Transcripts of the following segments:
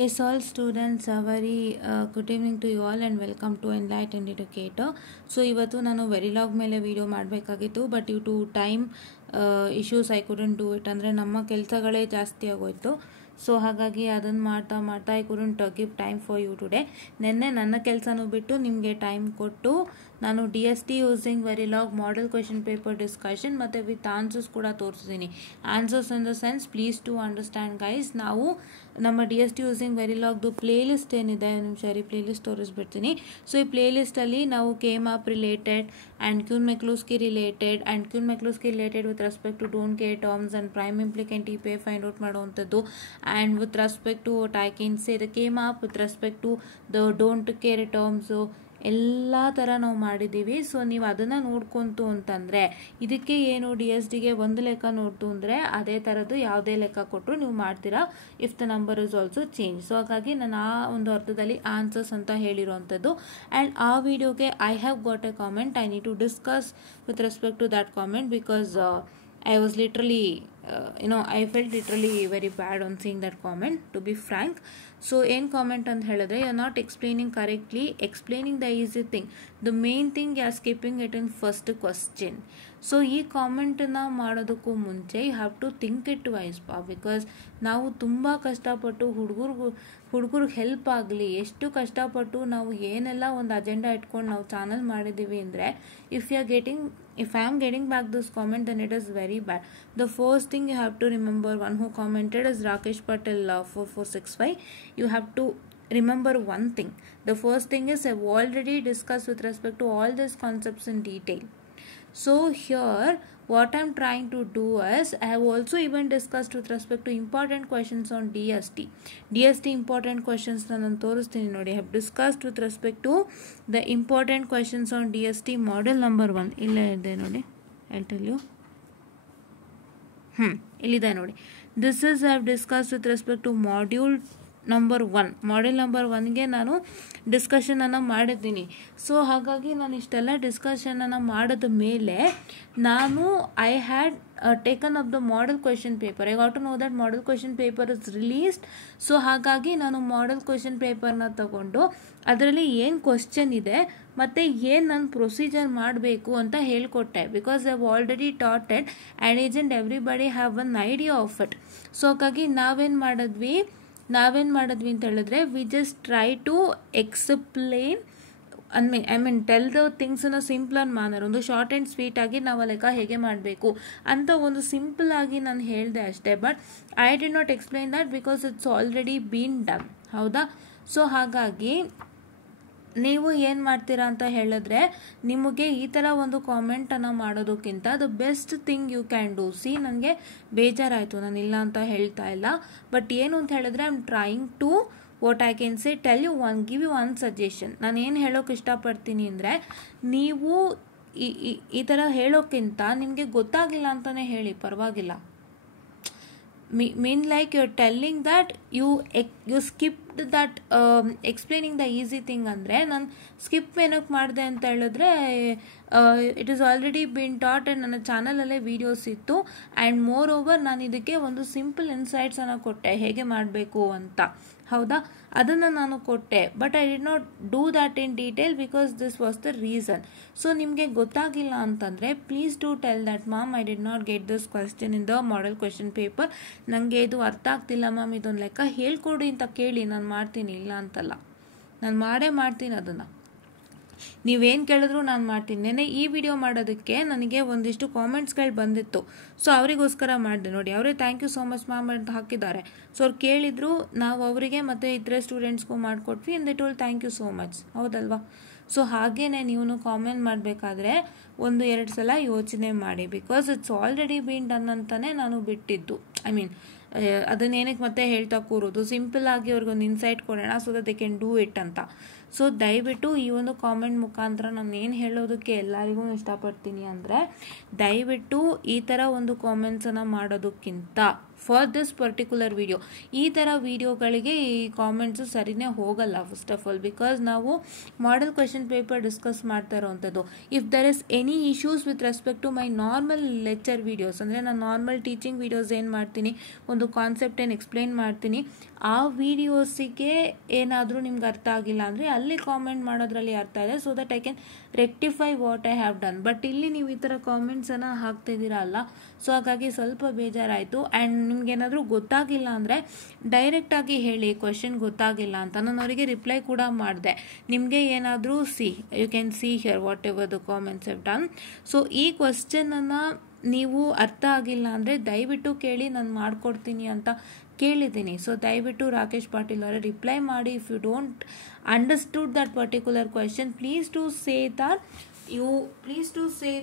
Yes, all students, a very good evening to you all and welcome to Enlightened Educator. So, ಇವತ್ತು ನಾನು Verilog ಮೇಲೆ video ಮಾಡಬೇಕಾಗಿತ್ತು, but due to time issues I couldn't do it. ಅಂದರೆ ನಮ್ಮ ಕೆಲಸಗಳೇ ಜಾಸ್ತಿ ಆಗೋಯ್ತು. ಸೊ ಹಾಗಾಗಿ ಅದನ್ನು ಮಾಡ್ತಾ I couldn't give time for you today. ನೆನ್ನೆ ನನ್ನ ಕೆಲಸನೂ ಬಿಟ್ಟು ನಿಮಗೆ ಟೈಮ್ ಕೊಟ್ಟು ನಾನು DST using verilog model question paper discussion ಮತ್ತು ವಿತ್ ಆನ್ಸರ್ಸ್ ಕೂಡ ತೋರಿಸಿದ್ದೀನಿ. Answers in the sense please to understand guys. ನಾವು ನಮ್ಮ DST ಯೂಸಿಂಗ್ ವೆರಿಲಾಗ್ದು ಪ್ಲೇಲಿಸ್ಟ್ ಏನಿದೆ, ಸರಿ ಪ್ಲೇಲಿಸ್ಟ್ ತೋರಿಸ್ಬಿಡ್ತೀನಿ. ಸೊ ಈ ಪ್ಲೇಲಿಸ್ಟಲ್ಲಿ ನಾವು KMAP related and Quine McCluskey related and Quine McCluskey related with respect to don't care terms and prime implicant EPA find out ಮಾಡುವಂಥದ್ದು, and with respect to what I can say the KMAP with respect to the don't care terms ಎಲ್ಲ ಥರ ನಾವು ಮಾಡಿದ್ದೀವಿ. So ನೀವು ಅದನ್ನು ನೋಡ್ಕೊಂತು ಅಂತಂದರೆ ಇದಕ್ಕೆ ಏನು DSTಗೆ ಒಂದು ಲೆಕ್ಕ ನೋಡ್ತು ಅಂದರೆ ಅದೇ ಥರದ್ದು ಯಾವುದೇ ಲೆಕ್ಕ ಕೊಟ್ಟರು ನೀವು ಮಾಡ್ತೀರಾ if the number is also change. So ಹಾಗಾಗಿ ನಾನು ಆ ಒಂದು ಅರ್ಥದಲ್ಲಿ ಆನ್ಸರ್ಸ್ ಅಂತ ಹೇಳಿರೋವಂಥದ್ದು. ಆ್ಯಂಡ್ ಆ ವಿಡಿಯೋಗೆ I have got a comment. I need to discuss with respect to that comment because I was literally, I felt literally very bad on seeing that comment, to be frank. So, in comment and ಹೇಳಿದ್ರೆ you're not explaining correctly, explaining the easy thing. The main thing you're skipping it in first question. So ಈ ಕಾಮೆಂಟನ್ನು ಮಾಡೋದಕ್ಕೂ ಮುಂಚೆ you have to think it wise because ನಾವು ತುಂಬ ಕಷ್ಟಪಟ್ಟು ಹುಡುಗರಿಗೆ help ಆಗಲಿ ಎಷ್ಟು ಕಷ್ಟಪಟ್ಟು ನಾವು ಏನೆಲ್ಲ ಒಂದು ಅಜೆಂಡಾ ಇಟ್ಕೊಂಡು ನಾವು ಚಾನಲ್ ಮಾಡಿದ್ದೀವಿ ಅಂದರೆ if I am getting back this comment, then it is very bad. The first thing you have to remember, one who commented is Rakesh Patel 4465. You have to remember one thing. The first thing is I've already discussed with respect to all these concepts in detail. So here what I'm trying to do is I have also even discussed with respect to important questions on DST important questions ನಾನು ತೋರಿಸ್ತೀನಿ ನೋಡಿ. I have discussed with respect to the important questions on DST model number 1. ಇಲ್ಲೇ ಇದೆ ನೋಡಿ, I'll tell you. ಇಲ್ಲಿದೆ ನೋಡಿ. This is I have discussed with respect to module number 1. Model number 1ಗೆ ನಾನು ಡಿಸ್ಕಷನನ್ನು ಮಾಡಿದ್ದೀನಿ. ಸೊ ಹಾಗಾಗಿ ನಾನು ಇಷ್ಟೆಲ್ಲ ಡಿಸ್ಕಷನನ್ನು ಮಾಡಿದ ಮೇಲೆ ನಾನು I had taken up the model question paper. I got to know that model question paper is released. So ಹಾಗಾಗಿ ನಾನು ಮಾಡೆಲ್ ಕ್ವೆಶನ್ ಪೇಪರ್ನ ತಗೊಂಡು ಅದರಲ್ಲಿ ಏನು ಕ್ವಶನ್ ಇದೆ ಮತ್ತು ಏನು ನಾನು ಪ್ರೊಸೀಜರ್ ಮಾಡಬೇಕು ಅಂತ ಹೇಳಿಕೊಟ್ಟೆ. Because I have already taught it and each and everybody have one idea of it. So ಹಾಗಾಗಿ ನಾವೇನು ಮಾಡಿದ್ವಿ ಅಂತ ಹೇಳಿದ್ರೆ we just try to explain I mean tell the things in a simpler manner. ಒಂದು short and sweet ಆಗಿ ನಾವು ಲೆಕ್ಕ ಹೇಗೆ ಮಾಡಬೇಕು ಅಂತ ಒಂದು ಸಿಂಪಲ್ ಆಗಿ ನಾನು ಹೇಳಿದೆ ಅಷ್ಟೇ. But I did not explain that because it's already been done. ಹೌದಾ? ಸೊ ಹಾಗಾಗಿ ನೀವು ಏನು ಮಾಡ್ತೀರಾ ಅಂತ ಹೇಳಿದ್ರೆ ನಿಮಗೆ ಈ ಥರ ಒಂದು ಕಾಮೆಂಟನ್ನು ಮಾಡೋದಕ್ಕಿಂತ the best thing you can do. ನನಗೆ ಬೇಜಾರಾಯಿತು, ನಾನು ಇಲ್ಲ ಅಂತ ಹೇಳ್ತಾ ಇಲ್ಲ. ಬಟ್ ಏನು ಅಂತ ಹೇಳಿದ್ರೆ I am trying to what I can say tell you give you one suggestion. ನಾನು ಏನು ಹೇಳೋಕೆ ಇಷ್ಟಪಡ್ತೀನಿ ಅಂದರೆ ನೀವು ಈ ಥರ ಹೇಳೋಕ್ಕಿಂತ ನಿಮಗೆ ಗೊತ್ತಾಗಿಲ್ಲ ಅಂತಲೇ ಹೇಳಿ, ಪರವಾಗಿಲ್ಲ. mean like you're telling that you skipped that explaining the easy thing. ಅಂದರೆ ನಾನು ಸ್ಕಿಪ್ ಏನಕ್ಕೆ ಮಾಡಿದೆ ಅಂತ ಹೇಳಿದ್ರೆ it is already bean taught and ನನ್ನ ಚಾನಲಲ್ಲೇ ವೀಡಿಯೋಸ್ ಇತ್ತು. ಆ್ಯಂಡ್ ಮೋರ್ ಓವರ್ ನಾನು ಇದಕ್ಕೆ ಒಂದು ಸಿಂಪಲ್ ಇನ್ಸೈಟ್ಸನ್ನು ಕೊಟ್ಟೆ ಹೇಗೆ ಮಾಡಬೇಕು ಅಂತ. ಹೌದಾ? ಅದನ್ನು ನಾನು ಕೊಟ್ಟೆ. But I did not do that in detail because this was the reason. So ನಿಮಗೆ ಗೊತ್ತಾಗಿಲ್ಲ ಅಂತಂದರೆ please do tell that ma'am I did not get this question in the model question paper. ನನಗೆ ಇದು ಅರ್ಥ ಆಗ್ತಿಲ್ಲ ಮ್ಯಾಮ್, ಇದೊಂದು ಲೆಕ್ಕ ಹೇಳ್ಕೊಡಿ ಅಂತ ಕೇಳಿ, ನಾನು ಮಾಡ್ತೀನಿ, ಇಲ್ಲ ಅಂತಲ್ಲ, ನಾನು ಮಾಡ್ತೀನಿ ಅದನ್ನು. ನೀವೇನು ಕೇಳಿದ್ರು ನಾನು ಮಾಡ್ತೀನಿ. ನೆನ್ನೆ ಈ ವಿಡಿಯೋ ಮಾಡೋದಕ್ಕೆ ನನಗೆ ಒಂದಿಷ್ಟು ಕಾಮೆಂಟ್ಸ್ಗಳು ಬಂದಿತ್ತು. ಸೊ ಅವರಿಗೋಸ್ಕರ ಮಾಡಿದೆ ನೋಡಿ. ಅವರೇ thank you so much ma'am ಅಂತ ಹಾಕಿದ್ದಾರೆ. ಸೊ ಅವ್ರು ಕೇಳಿದ್ರು, ನಾವು ಅವರಿಗೆ ಮತ್ತು ಇತರೆ ಸ್ಟೂಡೆಂಟ್ಸ್ಗೂ ಮಾಡಿಕೊಟ್ವಿ and they told thank you so much. ಹೌದಲ್ವಾ? ಸೊ ಹಾಗೇ ನೀವು ಕಾಮೆಂಟ್ ಮಾಡಬೇಕಾದ್ರೆ 1-2 ಸಲ ಯೋಚನೆ ಮಾಡಿ. Because it's already been done ಅಂತಲೇ ನಾನು ಬಿಟ್ಟಿದ್ದು. ಐ ಮೀನ್ ಅದನ್ನೇನಕ್ಕೆ ಮತ್ತೆ ಹೇಳ್ತಾ ಕೂರೋದು, ಸಿಂಪಲ್ ಆಗಿ ಅವ್ರಿಗೊಂದು ಇನ್ಸೈಟ್ ಕೊಡೋಣ so that they can do it ಅಂತ. ಸೊ ದಯವಿಟ್ಟು ಈ ಒಂದು ಕಾಮೆಂಟ್ ಮುಖಾಂತರ ನಾನು ಏನು ಹೇಳೋದಕ್ಕೆ ಎಲ್ಲರಿಗೂ ಇಷ್ಟಪಡ್ತೀನಿ ಅಂದರೆ ದಯವಿಟ್ಟು ಈ ಥರ ಒಂದು ಕಾಮೆಂಟ್ಸನ್ನು ಮಾಡೋದಕ್ಕಿಂತ ಫಾರ್ ದಿಸ್ ಪರ್ಟಿಕ್ಯುಲರ್ ವಿಡಿಯೋ. ಈ ಥರ ವಿಡಿಯೋಗಳಿಗೆ ಈ ಕಾಮೆಂಟ್ಸು ಸರಿನೇ ಹೋಗಲ್ಲ ಫಸ್ಟ್ ಆಫ್ ಆಲ್, ಬಿಕಾಸ್ ನಾವು ಮಾಡೆಲ್ ಕ್ವೆಶನ್ ಪೇಪರ್ ಡಿಸ್ಕಸ್ ಮಾಡ್ತಾ ಇರೋವಂಥದ್ದು. If there is any issues with respect to my normal lecture videos, ಅಂದರೆ ನಾನು ನಾರ್ಮಲ್ ಟೀಚಿಂಗ್ ವೀಡಿಯೋಸ್ ಏನು ಮಾಡ್ತೀನಿ, ಒಂದು ಕಾನ್ಸೆಪ್ಟ್ ಏನು ಎಕ್ಸ್ಪ್ಲೈನ್ ಮಾಡ್ತೀನಿ, ಆ ವಿಡಿಯೋಸಿಗೆ ಏನಾದರೂ ನಿಮ್ಗೆ ಅರ್ಥ ಆಗಿಲ್ಲ ಅಂದರೆ ಅಲ್ಲಿ ಕಾಮೆಂಟ್ ಮಾಡೋದ್ರಲ್ಲಿ ಅರ್ಥ ಇದೆ, so that I can rectify what I have done. But ಇಲ್ಲಿ ನೀವು ಈ ಥರ ಕಾಮೆಂಟ್ಸನ್ನು ಹಾಕ್ತಿದ್ದೀರಾ ಅಲ್ಲ, ಸೊ ಹಾಗಾಗಿ ಸ್ವಲ್ಪ ಬೇಜಾರಾಯಿತು. ಆ್ಯಂಡ್ ನಿಮ್ಗೇನಾದರೂ ಗೊತ್ತಾಗಿಲ್ಲ ಅಂದರೆ ಡೈರೆಕ್ಟಾಗಿ ಹೇಳಿ ಕ್ವೆಶನ್ ಗೊತ್ತಾಗಿಲ್ಲ ಅಂತ. ನಾನು ಅವರಿಗೆ ರಿಪ್ಲೈ ಕೂಡ ಮಾಡಿದೆ. ನಿಮಗೆ ಏನಾದರೂ you can see here whatever the comments have done. So ಈ ಕ್ವೆಶ್ಚನನ್ನು ನೀವು ಅರ್ಥ ಆಗಿಲ್ಲ ಅಂದರೆ ದಯವಿಟ್ಟು ಕೇಳಿ, ನಾನು ಮಾಡಿಕೊಡ್ತೀನಿ ಅಂತ ಕೇಳಿದ್ದೀನಿ. ಸೊ ದಯವಿಟ್ಟು ರಾಕೇಶ್ ಪಾಟೀಲ್ ಅವರೇ ರಿಪ್ಲೈ ಮಾಡಿ. If you don't understood that particular question, please to say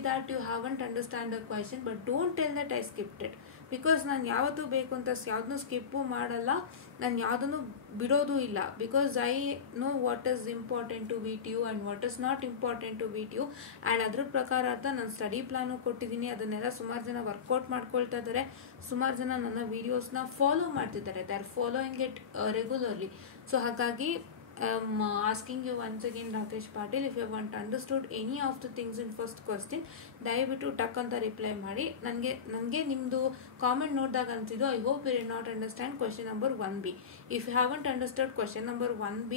that you haven't understand the question, but don't tell that I skipped it. Because ನಾನು ಯಾವತ್ತೂ ಬೇಕು ಅಂತ ಯಾವುದನ್ನೂ ಸ್ಕಿಪ್ಪು ಮಾಡಲ್ಲ, ನಾನು ಯಾವುದನ್ನು ಬಿಡೋದು ಇಲ್ಲ. Because I know what is important to beat you and what is not important to beat you. And ಅದ್ರ ಪ್ರಕಾರ ಅಂತ ನಾನು ಸ್ಟಡಿ ಪ್ಲಾನು ಕೊಟ್ಟಿದ್ದೀನಿ. ಅದನ್ನೆಲ್ಲ ಸುಮಾರು ಜನ ವರ್ಕೌಟ್ ಮಾಡ್ಕೊಳ್ತಾ ಇದ್ದಾರೆ, ಸುಮಾರು ಜನ ನನ್ನ ವೀಡಿಯೋಸ್ನ ಫಾಲೋ ಮಾಡ್ತಿದ್ದಾರೆ. They are following it regularly. So ಹಾಗಾಗಿ asking you once again, Rakesh Patil, if you haven't understood any of the things in first question, ದಯವಿಟ್ಟು ಟಕ್ ಅಂತ ರಿಪ್ಲೈ ಮಾಡಿ. ನನಗೆ ನಿಮ್ಮದು ಕಾಮೆಂಟ್ ನೋಡಿದಾಗ ಅನಿಸಿದ್ದು, I hope you did not understand question number 1B. If you haven't understood question number 1B,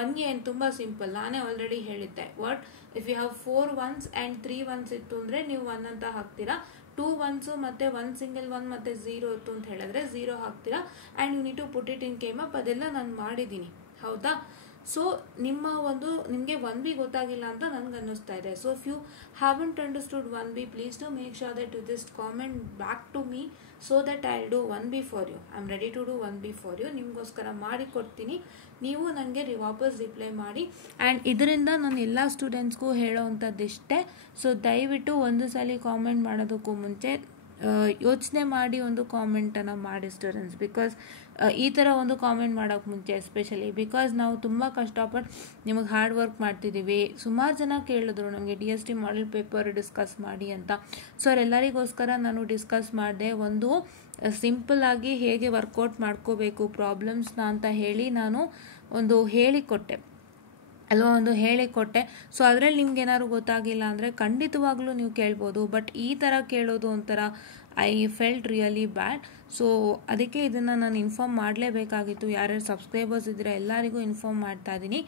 1A ಏನು ತುಂಬ ಸಿಂಪಲ್, ನಾನೇ ಆಲ್ರೆಡಿ ಹೇಳಿದ್ದೆ. If you have 4 1s and 3 1s ಇತ್ತು ಅಂದರೆ ನೀವು 1 ಅಂತ ಹಾಕ್ತೀರಾ. 2 1s ಮತ್ತು 1 ಸಿಂಗಲ್ 1 ಮತ್ತು 0 ಇತ್ತು ಅಂತ ಹೇಳಿದ್ರೆ 0 ಹಾಕ್ತೀರಾ. And you need to put it in came up. ಅದೆಲ್ಲ ನಾನು ಮಾಡಿದ್ದೀನಿ, ಹೌದಾ? ಸೊ ನಿಮಗೆ 1B ಗೊತ್ತಾಗಿಲ್ಲ ಅಂತ ನನಗೆ ಅನ್ನಿಸ್ತಾ ಇದೆ. So if you haven't understood 1B, please to make sure that you just comment back to me, so that I will do 1B for you. I am ready to do 1B for you. ನಿಮಗೋಸ್ಕರ ಮಾಡಿಕೊಡ್ತೀನಿ, ನೀವು ನನಗೆ ವಾಪಸ್ reply ಮಾಡಿ. And ಇದರಿಂದ ನಾನು ಎಲ್ಲ ಸ್ಟೂಡೆಂಟ್ಸ್ಗೂ ಹೇಳೋವಂಥದ್ದಿಷ್ಟೇ. So ದಯವಿಟ್ಟು ಒಂದು ಸಲ ಕಾಮೆಂಟ್ ಮಾಡೋದಕ್ಕೂ ಮುಂಚೆ ಯೋಚನೆ ಮಾಡಿ ಒಂದು ಕಾಮೆಂಟನ್ನು ಮಾಡಿ ಸ್ಟೂಡೆಂಟ್ಸ್. ಬಿಕಾಸ್ ಈ ಥರ ಒಂದು ಕಾಮೆಂಟ್ ಮಾಡೋಕ್ಕೆ ಮುಂಚೆ ಎಸ್ಪೆಷಲಿ, ಬಿಕಾಸ್ ನಾವು ತುಂಬ ಕಷ್ಟಪಟ್ಟು ನಿಮಗೆ ಹಾರ್ಡ್ ವರ್ಕ್ ಮಾಡ್ತಿದ್ದೀವಿ. ಸುಮಾರು ಜನ ಕೇಳಿದ್ರು ನಮಗೆ DST ಮಾಡೆಲ್ ಪೇಪರ್ ಡಿಸ್ಕಸ್ ಮಾಡಿ ಅಂತ. ಸೊ ಅವರೆಲ್ಲರಿಗೋಸ್ಕರ ನಾನು ಡಿಸ್ಕಸ್ ಮಾಡಿದೆ. ಒಂದು ಸಿಂಪಲ್ ಆಗಿ ಹೇಗೆ ವರ್ಕೌಟ್ ಮಾಡ್ಕೋಬೇಕು ಪ್ರಾಬ್ಲಮ್ಸ್ನ ಅಂತ ಹೇಳಿ ನಾನು ಒಂದು ಹೇಳಿಕೊಟ್ಟೆ. ಸೊ ಅದರಲ್ಲಿ ನಿಮ್ಗೆ ಏನಾದ್ರು ಗೊತ್ತಾಗಿಲ್ಲ ಅಂದರೆ ಖಂಡಿತವಾಗ್ಲೂ ನೀವು ಕೇಳ್ಬೋದು. ಬಟ್ ಈ ಥರ ಕೇಳೋದು ಒಂಥರ I felt really bad. So ಅದಕ್ಕೆ ಇದನ್ನು ನಾನು ಇನ್ಫಾರ್ಮ್ ಮಾಡಲೇಬೇಕಾಗಿತ್ತು. ಯಾರ್ಯಾರು ಸಬ್ಸ್ಕ್ರೈಬರ್ಸ್ ಇದ್ದರೆ ಎಲ್ಲರಿಗೂ ಇನ್ಫಾರ್ಮ್ ಮಾಡ್ತಾ ಇದ್ದೀನಿ.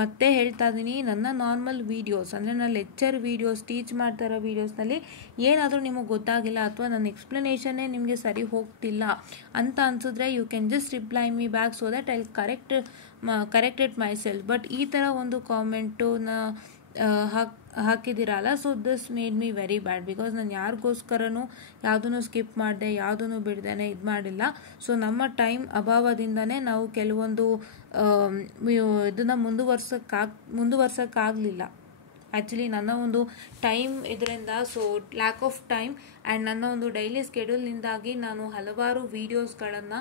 ಮತ್ತೆ ಹೇಳ್ತಾ ಇದ್ದೀನಿ, ನನ್ನ ನಾರ್ಮಲ್ ವೀಡಿಯೋಸ್ ಅಂದರೆ ನಾನು ಲೆಕ್ಚರ್ ವೀಡಿಯೋಸ್ ಟೀಚ್ ಮಾಡ್ತಾ ಇರೋ ವೀಡಿಯೋಸ್ನಲ್ಲಿ ಏನಾದರೂ ನಿಮಗೆ ಗೊತ್ತಾಗಿಲ್ಲ ಅಥವಾ ನನ್ನ ಎಕ್ಸ್ಪ್ಲನೇಷನ್ನೇ ನಿಮಗೆ ಸರಿ ಹೋಗ್ತಿಲ್ಲ ಅಂತ ಅನಿಸಿದ್ರೆ you can just reply me back, so that I correct it myself. But ಈ ಥರ ಒಂದು ಕಾಮೆಂಟನ್ನ ಹಾಕಿದ್ದೀರಲ್ಲ, so this made me very bad. Because ನಾನು ಯಾರಿಗೋಸ್ಕರನೂ ಯಾವುದನ್ನು ಸ್ಕಿಪ್ ಮಾಡಿದೆ, ಯಾವುದನ್ನು ಬಿಡ್ದೇ ಇದು ಮಾಡಿಲ್ಲ. ಸೊ ನಮ್ಮ ಟೈಮ್ ಅಭಾವದಿಂದನೇ ನಾವು ಕೆಲವೊಂದು ಇದನ್ನು ಮುಂದುವರ್ಸೋಕ್ಕಾಗಲಿಲ್ಲ. ಆ್ಯಕ್ಚುಲಿ ನನ್ನ ಒಂದು ಟೈಮ್ ಇದರಿಂದ, so lack of time and ನನ್ನ ಒಂದು ಡೈಲಿ ಸ್ಕೆಡ್ಯೂಲ್ನಿಂದಾಗಿ ನಾನು ಹಲವಾರು ವೀಡಿಯೋಸ್ಗಳನ್ನು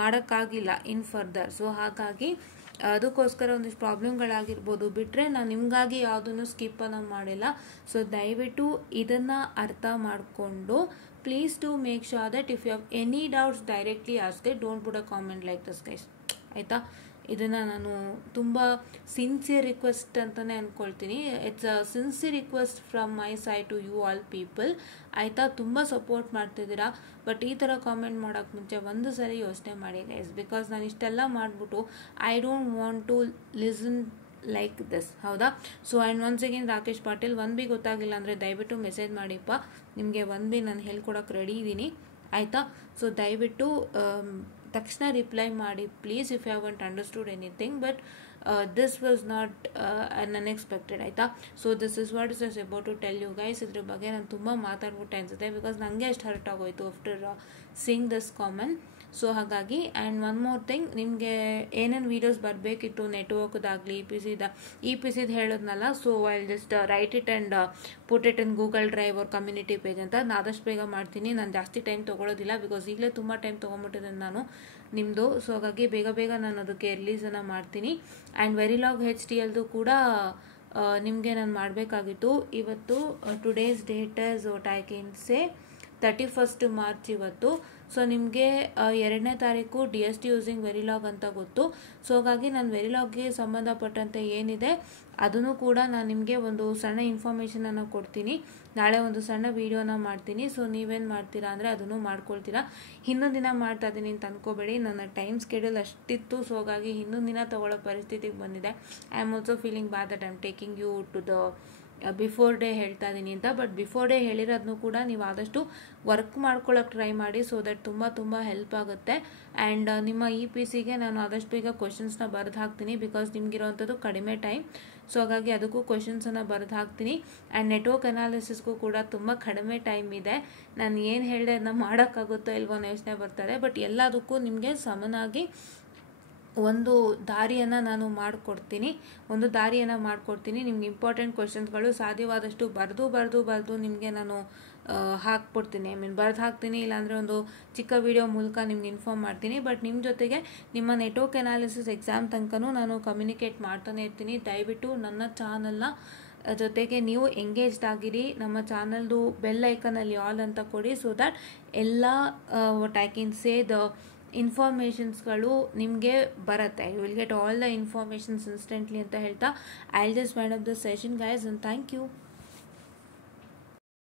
ಮಾಡೋಕ್ಕಾಗಿಲ್ಲ ಇನ್ ಫರ್ದರ್. ಸೊ ಹಾಗಾಗಿ ಅದಕ್ಕೋಸ್ಕರ ಒಂದಿಷ್ಟು ಪ್ರಾಬ್ಲಮ್ಗಳಾಗಿರ್ಬೋದು. ಬಿಟ್ಟರೆ ನಾನು ನಿಮಗಾಗಿ ಯಾವುದನ್ನು ಸ್ಕಿಪ್ಪನ್ನು ಮಾಡಿಲ್ಲ. ಸೊ ದಯವಿಟ್ಟು ಇದನ್ನು ಅರ್ಥ ಮಾಡಿಕೊಂಡು please to make sure that if you have any doubts directly ask it, don't put a comment like this guys, ಆಯಿತಾ? ಇದನ್ನು ನಾನು ತುಂಬ ಸಿನ್ಸಿಯರ್ ರಿಕ್ವೆಸ್ಟ್ ಅಂತಲೇ ಅಂದ್ಕೊಳ್ತೀನಿ. It's a sincere request from my side to you all people, ಆಯಿತಾ? ತುಂಬ support ಮಾಡ್ತಿದ್ದೀರಾ. But ಈ ಥರ ಕಾಮೆಂಟ್ ಮಾಡೋಕ್ಕೆ ಮುಂಚೆ ಒಂದು ಸರಿ ಯೋಚನೆ ಮಾಡಿ ಗೈಸ್. ಬಿಕಾಸ್ ನಾನು ಇಷ್ಟೆಲ್ಲ ಮಾಡಿಬಿಟ್ಟು I don't want to listen like this, ಹೌದಾ? So and once again Rakesh Patil, 1B ಗೊತ್ತಾಗಿಲ್ಲ ಅಂದರೆ ದಯವಿಟ್ಟು ಮೆಸೇಜ್ ಮಾಡಿಪ್ಪ. ನಿಮಗೆ 1B ನಾನು ಹೇಳ್ಕೊಡೋಕೆ ರೆಡಿ ಇದ್ದೀನಿ, ಆಯಿತಾ? ಸೊ ದಯವಿಟ್ಟು ತಕ್ಷಣ ರಿಪ್ಲೈ ಮಾಡಿ please if you haven't understood anything. But this was not unexpected, ಆಯಿತಾ? So this is what is about to tell you guys. ಇದ್ರ ಬಗ್ಗೆ ನಾನು ತುಂಬ ಮಾತಾಡ್ಬಿಟ್ಟೆ ಅನಿಸುತ್ತೆ, ಬಿಕಾಸ್ ನನಗೆ ಅಷ್ಟು ಹರ್ಟ್ ಆಗೋಯ್ತು after seeing this comment. So ಹಾಗಾಗಿ ಆ್ಯಂಡ್ ಒನ್ ಮೋರ್ ಥಿಂಗ್, ನಿಮಗೆ ಏನೇನು ವೀಡಿಯೋಸ್ ಬರಬೇಕಿತ್ತು ನೆಟ್ವರ್ಕ್ದಾಗಲಿ ಈ ಪಿ ಸಿದು ಹೇಳಿದ್ನಲ್ಲ, so I will just right it and put it in Google drive ಅವ್ರ ಕಮ್ಯುನಿಟಿ ಪೇಜ್ ಅಂತ. ನಾನು ಆದಷ್ಟು ಬೇಗ ಮಾಡ್ತೀನಿ. ನಾನು ಜಾಸ್ತಿ ಟೈಮ್ ತೊಗೊಳೋದಿಲ್ಲ, ಬಿಕಾಸ್ ಈಗಲೇ ತುಂಬ ಟೈಮ್ ತೊಗೊಂಬಿಟ್ಟಿದ್ದೀನಿ ನಾನು ನಿಮ್ಮದು. ಸೊ ಹಾಗಾಗಿ ಬೇಗ ನಾನು ಅದಕ್ಕೆ ರಿಲೀಸನ್ನು ಮಾಡ್ತೀನಿ. ಆ್ಯಂಡ್ ವೆರಿಲಾಗ್ HTLದು ಕೂಡ ನಿಮಗೆ ನಾನು ಮಾಡಬೇಕಾಗಿತ್ತು. ಇವತ್ತು today's date is what I can say 31st March ಇವತ್ತು. ಸೊ ನಿಮಗೆ 2ನೇ ತಾರೀಕು DST ಯೂಸಿಂಗ್ ವೆರಿಲಾಗ್ ಅಂತ ಗೊತ್ತು. ಸೊ ಹಾಗಾಗಿ ನಾನು ವೆರಿಲಾಗ್ಗೆ ಸಂಬಂಧಪಟ್ಟಂತೆ ಏನಿದೆ ಅದನ್ನು ಕೂಡ ನಾನು ನಿಮಗೆ ಒಂದು ಸಣ್ಣ ಇನ್ಫಾರ್ಮೇಷನನ್ನು ಕೊಡ್ತೀನಿ. ನಾಳೆ ಒಂದು ಸಣ್ಣ ವೀಡಿಯೋನ ಮಾಡ್ತೀನಿ. ಸೊ ನೀವೇನು ಮಾಡ್ತೀರಾ ಅಂದರೆ ಅದನ್ನು ಮಾಡ್ಕೊಳ್ತೀರಾ. ಇನ್ನೊಂದು ದಿನ ಮಾಡ್ತಾ ಇದ್ದೀನಿ ಅಂತ ಅನ್ಕೋಬೇಡಿ, ನನ್ನ ಟೈಮ್ ಸ್ಕೆಡ್ಯೂಲ್ ಅಷ್ಟಿತ್ತು. ಸೊ ಹಾಗಾಗಿ ಇನ್ನೊಂದು ದಿನ ತೊಗೊಳ್ಳೋ ಪರಿಸ್ಥಿತಿಗೆ ಬಂದಿದೆ. I am also feeling bad that I am taking you to the before day ಹೇಳ್ತಾ ಇದ್ದೀನಿ ಅಂತ. ಬಟ್ ಬಿಫೋರ್ ಡೇ ಹೇಳಿರೋದನ್ನು ಕೂಡ ನೀವು ಆದಷ್ಟು ವರ್ಕ್ ಮಾಡ್ಕೊಳ್ಳೋಕೆ ಟ್ರೈ ಮಾಡಿ. ಸೊ ದಟ್ ತುಂಬ ಹೆಲ್ಪ್ ಆಗುತ್ತೆ. ಆ್ಯಂಡ್ ನಿಮ್ಮ EPCಗೆ ನಾನು ಆದಷ್ಟು ಬೇಗ ಕ್ವಶನ್ಸ್ನ ಬರೆದು ಹಾಕ್ತೀನಿ, ಬಿಕಾಸ್ ನಿಮಗಿರೋವಂಥದ್ದು ಕಡಿಮೆ ಟೈಮ್. ಸೊ ಹಾಗಾಗಿ ಅದಕ್ಕೂ ಕ್ವಶನ್ಸನ್ನು ಬರೆದು ಹಾಕ್ತೀನಿ. ಆ್ಯಂಡ್ ನೆಟ್ವರ್ಕ್ ಅನಾಲಿಸಿಸ್ಗೂ ಕೂಡ ತುಂಬ ಕಡಿಮೆ ಟೈಮ್ ಇದೆ. ನಾನು ಏನು ಹೇಳಿದೆ ಅದನ್ನ ಮಾಡೋಕ್ಕಾಗುತ್ತೋ ಇಲ್ವೋ ಅನ್ನೋ ಯೋಚನೆ ಬರ್ತಾರೆ. ಬಟ್ ಎಲ್ಲದಕ್ಕೂ ನಿಮಗೆ ಸಮನಾಗಿ ಒಂದು ದಾರಿಯನ್ನು ನಾನು ಮಾಡಿಕೊಡ್ತೀನಿ. ನಿಮ್ಗೆ ಇಂಪಾರ್ಟೆಂಟ್ ಕ್ವಶನ್ಸ್ಗಳು ಸಾಧ್ಯವಾದಷ್ಟು ಬರೆದು ನಿಮಗೆ ನಾನು ಹಾಕ್ಕೊಡ್ತೀನಿ. ಬರೆದು ಹಾಕ್ತೀನಿ, ಇಲ್ಲಾಂದರೆ ಒಂದು ಚಿಕ್ಕ ವಿಡಿಯೋ ಮೂಲಕ ನಿಮ್ಗೆ ಇನ್ಫಾರ್ಮ್ ಮಾಡ್ತೀನಿ. ಬಟ್ ನಿಮ್ಮ ಜೊತೆಗೆ ನಿಮ್ಮ ನೆಟ್ವರ್ಕ್ ಅನಾಲಿಸಿಸ್ ಎಕ್ಸಾಮ್ ತನಕನೂ ನಾನು ಕಮ್ಯುನಿಕೇಟ್ ಮಾಡ್ತಾನೆ ಇರ್ತೀನಿ. ದಯವಿಟ್ಟು ನನ್ನ ಚಾನಲ್ನ ಜೊತೆಗೆ ನೀವು ಎಂಗೇಜ್ಡ್ ಆಗಿರಿ. ನಮ್ಮ ಚಾನಲ್ದು ಬೆಲ್ ಐಕನಲ್ಲಿ ಆಲ್ ಅಂತ ಕೊಡಿ. ಸೊ ದ್ಯಾಟ್ ಎಲ್ಲ what I can say the ಇನ್ಫಾರ್ಮೇಷನ್ಸ್ಗಳು ನಿಮಗೆ ಬರುತ್ತೆ. You will get all the informations instantly ಅಂತ ಹೇಳ್ತಾ I will just wind up the session guys, and thank you.